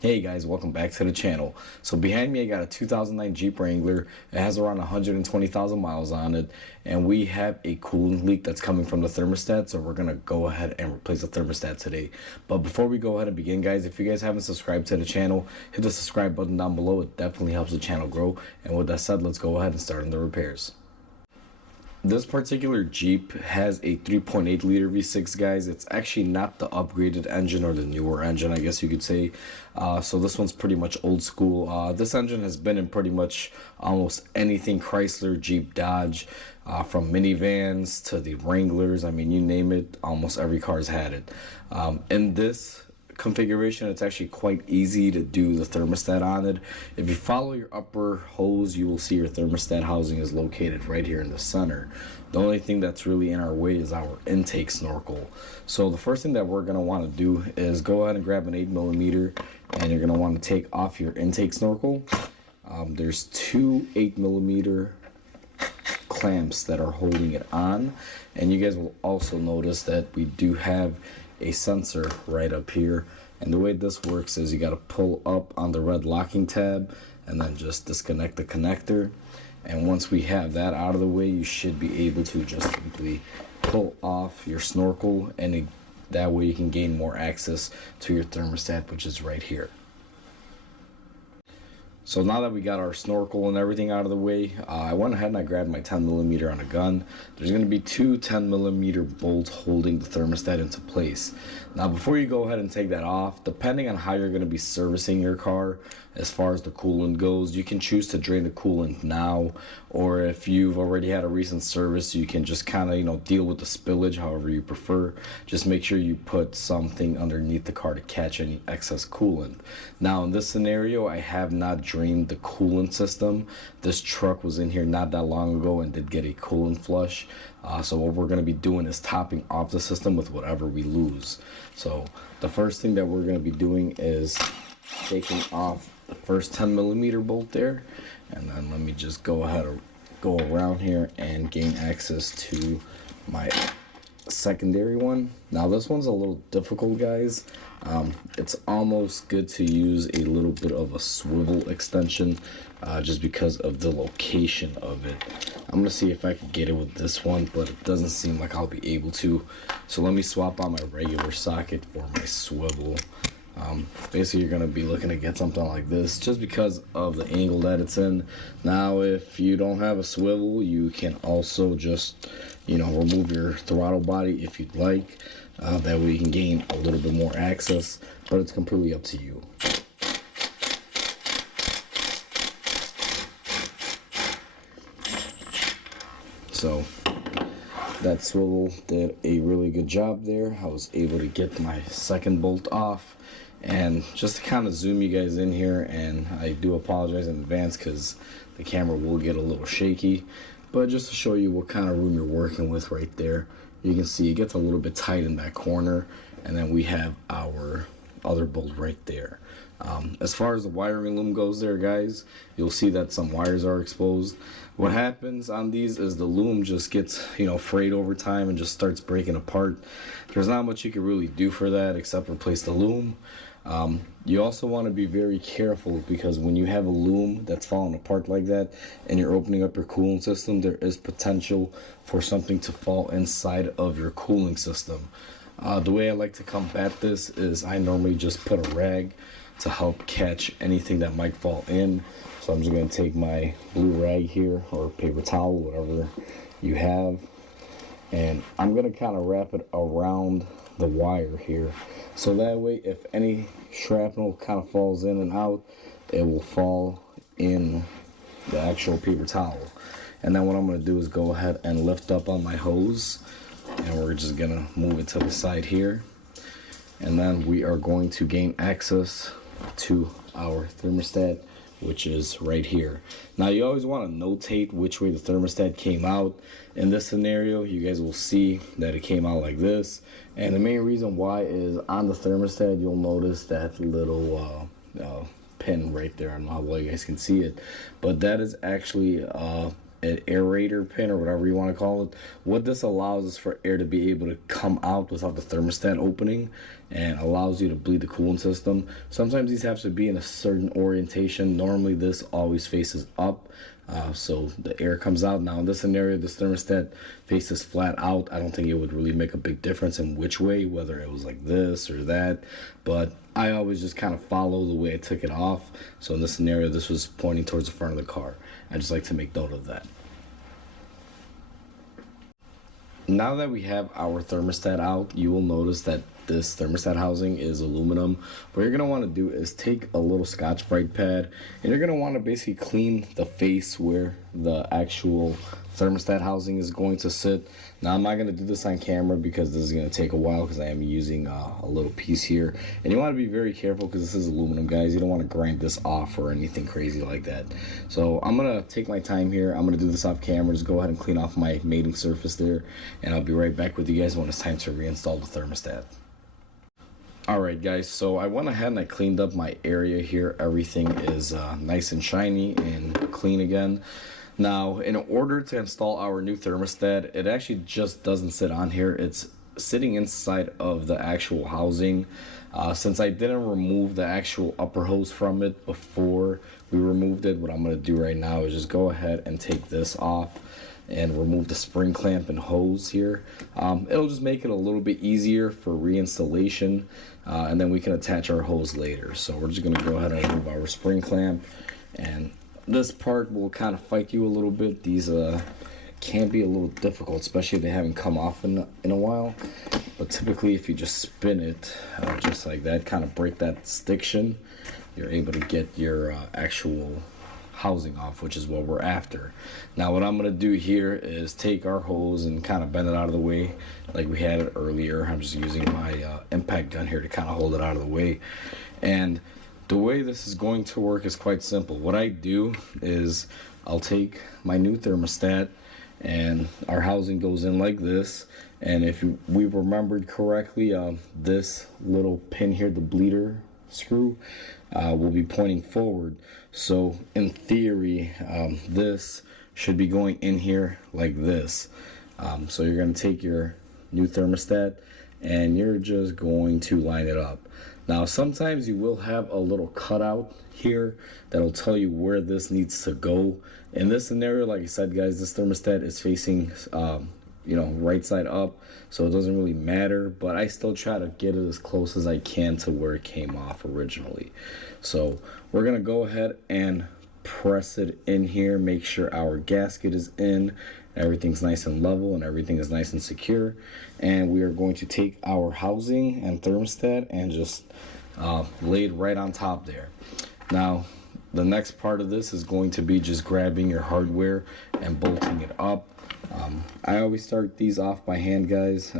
Hey guys, welcome back to the channel. So behind me I got a 2009 Jeep Wrangler. It has around 120,000 miles on it, and we have a coolant leak that's coming from the thermostat, so we're gonna go ahead and replace the thermostat today. But before we go ahead and begin, guys, if you guys haven't subscribed to the channel, hit the subscribe button down below. It definitely helps the channel grow. And with that said, let's go ahead and start on the repairs. This particular Jeep has a 3.8 liter V6, guys. It's actually not the upgraded engine or the newer engine, I guess you could say. So this one's pretty much old school. This engine has been in pretty much almost anything Chrysler, Jeep, Dodge, from minivans to the Wranglers. I mean, you name it, almost every car's had it. In this configuration, it's actually quite easy to do the thermostat on it. If you follow your upper hose, you will see your thermostat housing is located right here in the center. The only thing that's really in our way is our intake snorkel. So the first thing that we're going to want to do is go ahead and grab an 8mm, and you're going to want to take off your intake snorkel. There's two 8mm clamps that are holding it on, and you guys will also notice that we do have a sensor right up here. And the way this works is you got to pull up on the red locking tab and then just disconnect the connector. And once we have that out of the way, you should be able to just simply pull off your snorkel, and that way you can gain more access to your thermostat, which is right here. So now that we got our snorkel and everything out of the way, I went ahead and I grabbed my 10mm on a gun. There's going to be two 10mm bolts holding the thermostat into place. Now before you go ahead and take that off, depending on how you're going to be servicing your car as far as the coolant goes, you can choose to drain the coolant now, or if you've already had a recent service, you can just kind of deal with the spillage however you prefer. Just make sure you put something underneath the car to catch any excess coolant. Now in this scenario, I have not drained the coolant system. This truck was in here not that long ago and did get a coolant flush. So what we're going to be doing is topping off the system with whatever we lose. So the first thing that we're going to be doing is taking off the first 10mm bolt there, and then let me just go ahead and go around here and gain access to my secondary one. Now this one's a little difficult, guys. It's almost good to use a little bit of a swivel extension, just because of the location of it. I'm gonna see if I can get it with this one, but it doesn't seem like I'll be able to. So let me swap out my regular socket for my swivel. Basically you're going to be looking to get something like this just because of the angle that it's in. Now if you don't have a swivel, you can also just remove your throttle body if you'd like. That way you can gain a little bit more access, but it's completely up to you. So that swivel did a really good job there. I was able to get my second bolt off. And just to kind of zoom you guys in here, and I do apologize in advance because the camera will get a little shaky, but just to show you what kind of room you're working with right there, you can see it gets a little bit tight in that corner, and then we have our other bolt right there. As far as the wiring loom goes there, guys, you'll see that some wires are exposed. What happens on these is the loom just gets frayed over time and just starts breaking apart. There's not much you can really do for that except replace the loom. You also want to be very careful, because when you have a loom that's falling apart like that and you're opening up your cooling system, there is potential for something to fall inside of your cooling system. The way I like to combat this is I normally just put a rag to help catch anything that might fall in. So I'm just going to take my blue rag here, or paper towel, whatever you have, and I'm going to kind of wrap it around the wire here. So that way if any shrapnel kind of falls in and out, it will fall in the actual paper towel. And then what I'm going to do is go ahead and lift up on my hose, and we're just going to move it to the side here. And then we are going to gain access to our thermostat, which is right here. Now you always want to notate which way the thermostat came out. In this scenario, you guys will see that it came out like this, and the main reason why is on the thermostat you'll notice that little pin right there. I don't know how well you guys can see it, but that is actually an aerator pin, or whatever you want to call it. What this allows is for air to be able to come out without the thermostat opening, and allows you to bleed the coolant system. Sometimes these have to be in a certain orientation. Normally this always faces up, so the air comes out. Now in this scenario, this thermostat faces flat out. I don't think it would really make a big difference in which way, whether it was like this or that, but I always just kind of follow the way I took it off. So in this scenario, this was pointing towards the front of the car. I just like to make note of that. Now that we have our thermostat out, you will notice that this thermostat housing is aluminum. What you're going to want to do is take a little Scotch-Brite pad, and you're going to want to basically clean the face where the actual thermostat housing is going to sit. Now I'm not going to do this on camera because this is going to take a while, because I am using a little piece here, and you want to be very careful because this is aluminum, guys. You don't want to grind this off or anything crazy like that. So I'm going to take my time here. I'm going to do this off camera. Just go ahead and clean off my mating surface there, and I'll be right back with you guys when it's time to reinstall the thermostat. Alright guys, so I went ahead and I cleaned up my area here. Everything is nice and shiny and clean again. Now, in order to install our new thermostat, it actually just doesn't sit on here. It's sitting inside of the actual housing. Since I didn't remove the actual upper hose from it before we removed it, what I'm going to do right now is just go ahead and take this off and remove the spring clamp and hose here. It'll just make it a little bit easier for reinstallation, and then we can attach our hose later. So we're just going to go ahead and remove our spring clamp, and this part will kind of fight you a little bit. These can be a little difficult, especially if they haven't come off in a while. But typically if you just spin it just like that, kind of break that stiction, you're able to get your actual housing off, which is what we're after. Now what I'm going to do here is take our hose and kind of bend it out of the way like we had it earlier. I'm just using my impact gun here to kind of hold it out of the way. And the way this is going to work is quite simple. What I do is I'll take my new thermostat, and our housing goes in like this. And if we remembered correctly, this little pin here, the bleeder screw, will be pointing forward. So in theory, this should be going in here like this. So you're going to take your new thermostat and you're just going to line it up. Now sometimes you will have a little cutout here that'll tell you where this needs to go. In this scenario, like I said guys, this thermostat is facing right side up, so it doesn't really matter, but I still try to get it as close as I can to where it came off originally. So we're gonna go ahead and press it in here, make sure our gasket is in, everything's nice and level and everything is nice and secure, and we are going to take our housing and thermostat and just lay it right on top there. Now the next part of this is going to be just grabbing your hardware and bolting it up. I always start these off by hand, guys.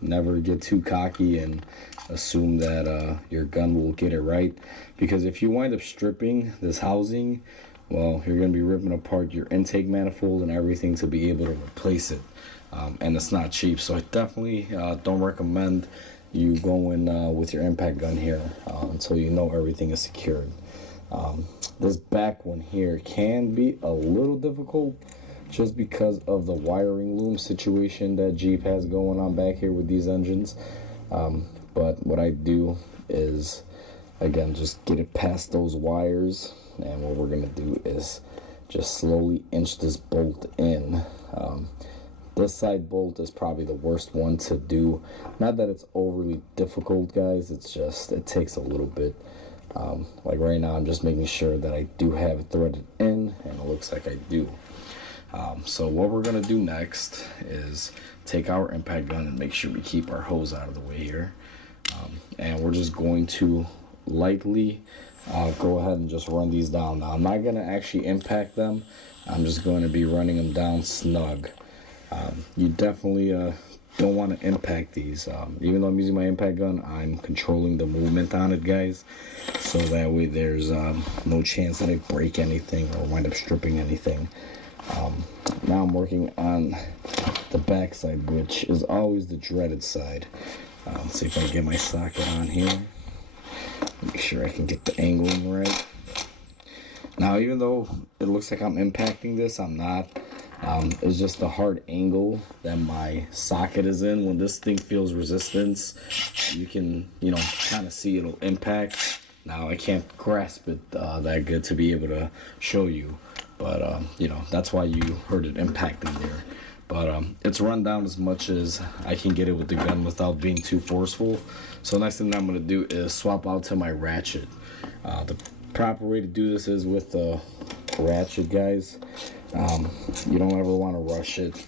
Never get too cocky and assume that your gun will get it right, because if you wind up stripping this housing, well, you're going to be ripping apart your intake manifold and everything to be able to replace it, and it's not cheap. So I definitely don't recommend you going with your impact gun here until you know everything is secured. This back one here can be a little difficult just because of the wiring loom situation that Jeep has going on back here with these engines. But what I do is, again, just get it past those wires, and what we're going to do is just slowly inch this bolt in. This side bolt is probably the worst one to do. Not that it's overly difficult, guys, it's just it takes a little bit. Like right now I'm just making sure that I do have it threaded in, and it looks like I do. So what we're going to do next is take our impact gun and make sure we keep our hose out of the way here. And we're just going to lightly go ahead and just run these down. Now I'm not going to actually impact them. I'm just going to be running them down snug. You definitely don't want to impact these. Even though I'm using my impact gun, I'm controlling the movement on it, guys. So that way there's no chance that I break anything or wind up stripping anything. Now I'm working on the back side, which is always the dreaded side. Let's see if I can get my socket on here. Make sure I can get the angling right. Now, even though it looks like I'm impacting this, I'm not. It's just the hard angle that my socket is in. When this thing feels resistance, you can, kind of see it'll impact. Now I can't grasp it that good to be able to show you, but that's why you heard it impacting there. But it's run down as much as I can get it with the gun without being too forceful. So next thing that I'm going to do is swap out to my ratchet. The proper way to do this is with the ratchet, guys. You don't ever want to rush it.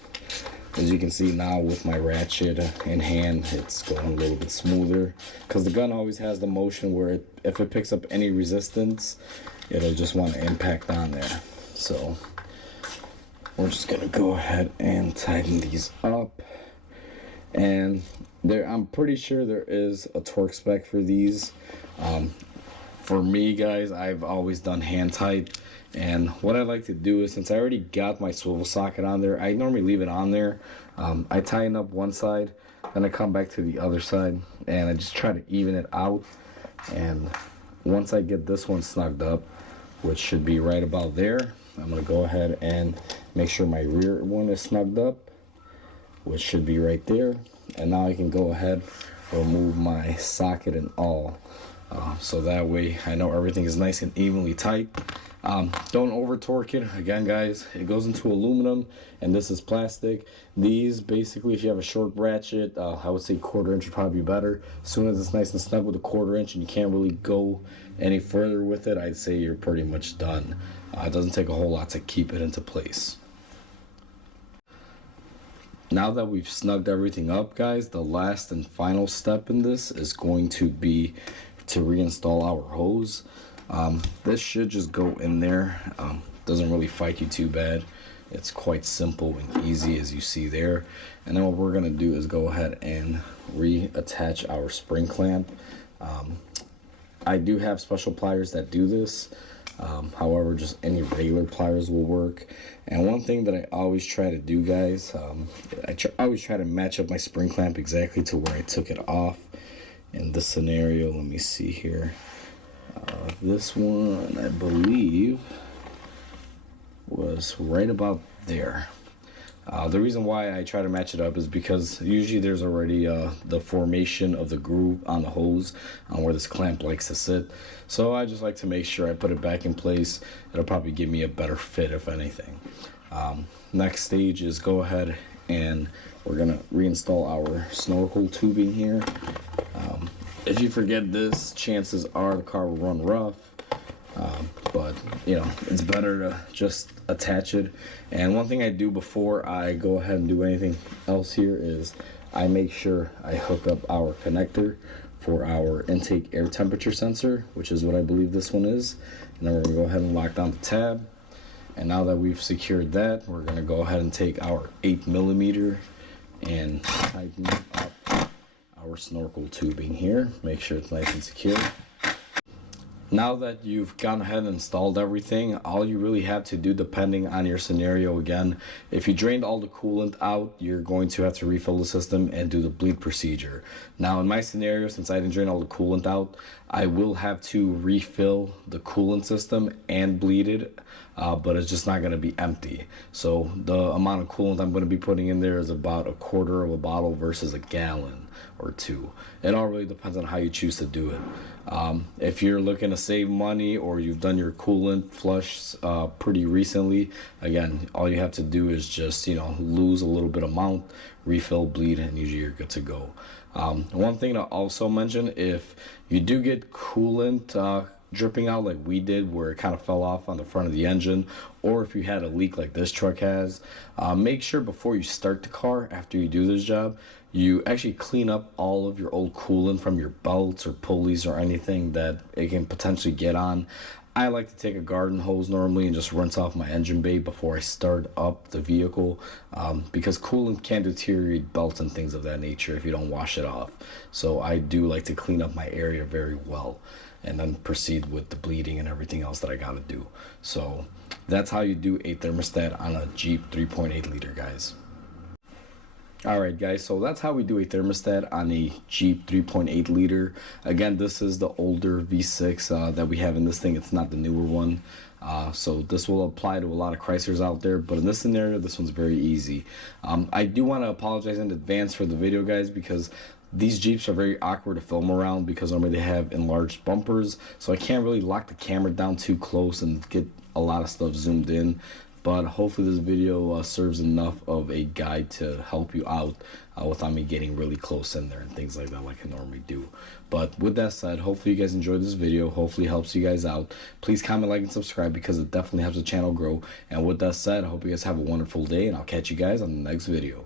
As you can see now with my ratchet in hand, it's going a little bit smoother because the gun always has the motion where if it picks up any resistance, it'll just want to impact on there. So we're just gonna go ahead and tighten these up. And I'm pretty sure there is a torque spec for these. For me, guys, I've always done hand tight. And what I like to do is, since I already got my swivel socket on there, I normally leave it on there. I tighten up one side, then I come back to the other side, and I just try to even it out. And once I get this one snugged up, which should be right about there, I'm going to go ahead and make sure my rear one is snugged up, which should be right there. And now I can go ahead, remove my socket and all. So that way I know everything is nice and evenly tight. Don't over torque it. Again, guys, it goes into aluminum and this is plastic. These basically, if you have a short ratchet, I would say 1/4 inch would probably be better. As soon as it's nice and snug with a 1/4 inch and you can't really go any further with it, I'd say you're pretty much done. It doesn't take a whole lot to keep it into place. Now that we've snugged everything up, guys, the last and final step in this is going to be to reinstall our hose. This should just go in there. Doesn't really fight you too bad. It's quite simple and easy, as you see there. And then what we're gonna do is go ahead and reattach our spring clamp. I do have special pliers that do this. However, just any regular pliers will work. And one thing that I always try to do, guys, I always try to match up my spring clamp exactly to where I took it off. In this scenario, let me see here. This one, I believe, was right about there. The reason why I try to match it up is because usually there's already the formation of the groove on the hose where this clamp likes to sit. So I just like to make sure I put it back in place. It'll probably give me a better fit, if anything. Next stage is go ahead and we're gonna reinstall our snorkel tubing here. If you forget this, chances are the car will run rough. But it's better to just attach it. And one thing I do before I go ahead and do anything else here is I make sure I hook up our connector for our intake air temperature sensor, which is what I believe this one is. And then we're gonna go ahead and lock down the tab. And now that we've secured that, we're gonna go ahead and take our 8mm and tighten up our snorkel tubing here. Make sure it's nice and secure. Now that you've gone ahead and installed everything, all you really have to do, depending on your scenario, again, if you drained all the coolant out, you're going to have to refill the system and do the bleed procedure. Now in my scenario, since I didn't drain all the coolant out, I will have to refill the coolant system and bleed it, but it's just not going to be empty. So the amount of coolant I'm going to be putting in there is about 1/4 of a bottle versus a gallon or 2. It all really depends on how you choose to do it. If you're looking to save money or you've done your coolant flush pretty recently, again, all you have to do is just lose a little bit amount, refill, bleed, and usually you're good to go. One thing to also mention, if you do get coolant dripping out like we did, where it kind of fell off on the front of the engine, or if you had a leak like this truck has, make sure before you start the car, after you do this job, you actually clean up all of your old coolant from your belts or pulleys or anything that it can potentially get on. I like to take a garden hose normally and just rinse off my engine bay before I start up the vehicle, because coolant can deteriorate belts and things of that nature if you don't wash it off. So I do like to clean up my area very well and then proceed with the bleeding and everything else that I gotta do. So that's how you do a thermostat on a Jeep 3.8 liter, guys. Alright guys, so that's how we do a thermostat on a Jeep 3.8 liter. Again, this is the older V6 that we have in this thing. It's not the newer one. So this will apply to a lot of Chryslers out there, but in this scenario, this one's very easy. I do want to apologize in advance for the video, guys, because these Jeeps are very awkward to film around because normally they have enlarged bumpers, so I can't really lock the camera down too close and get a lot of stuff zoomed in. But hopefully this video serves enough of a guide to help you out without me getting really close in there and things like that like I normally do. But with that said, hopefully you guys enjoyed this video. Hopefully it helps you guys out. Please comment, like, and subscribe because it definitely helps the channel grow. And with that said, I hope you guys have a wonderful day, and I'll catch you guys on the next video.